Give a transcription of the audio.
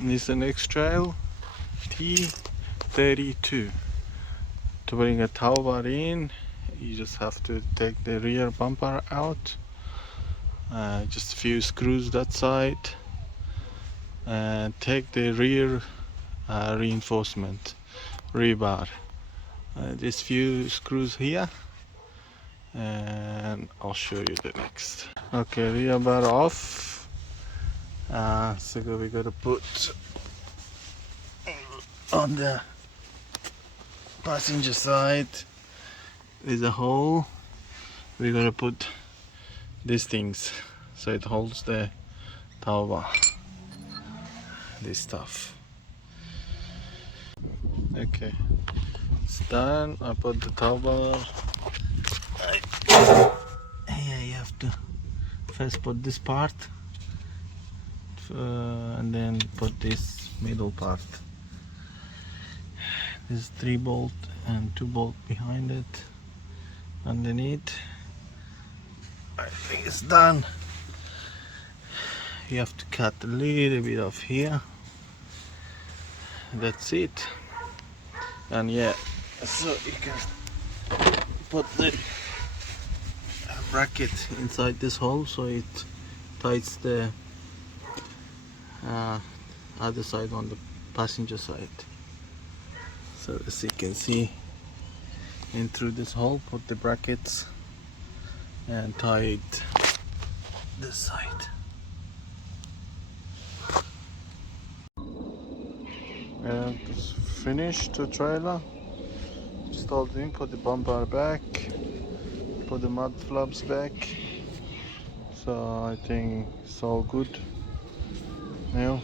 Nissan xtrail T32. To bring a towbar in, you just have to take the rear bumper out, just a few screws that side, and take the rear reinforcement rebar, these few screws here, and I'll show you the next. Okay, rear bar off. So we gotta put on the passenger side, there's a hole. We're gonna put these things so it holds the towbar, this stuff. Okay, it's done. I put the towbar. Here you have to first put this part, and then put this middle part. There's 3 bolt and 2 bolt behind it. Underneath, I think it's done. You have to cut a little bit off here. That's it. And yeah, so you can put the bracket inside this hole so it tightens the other side on the passenger side. So as you can see, in through this hole, put the brackets and tie it this side. And it's finished the trailer. Installed in, put the bumper back, put the mud flaps back. So I think it's all good now.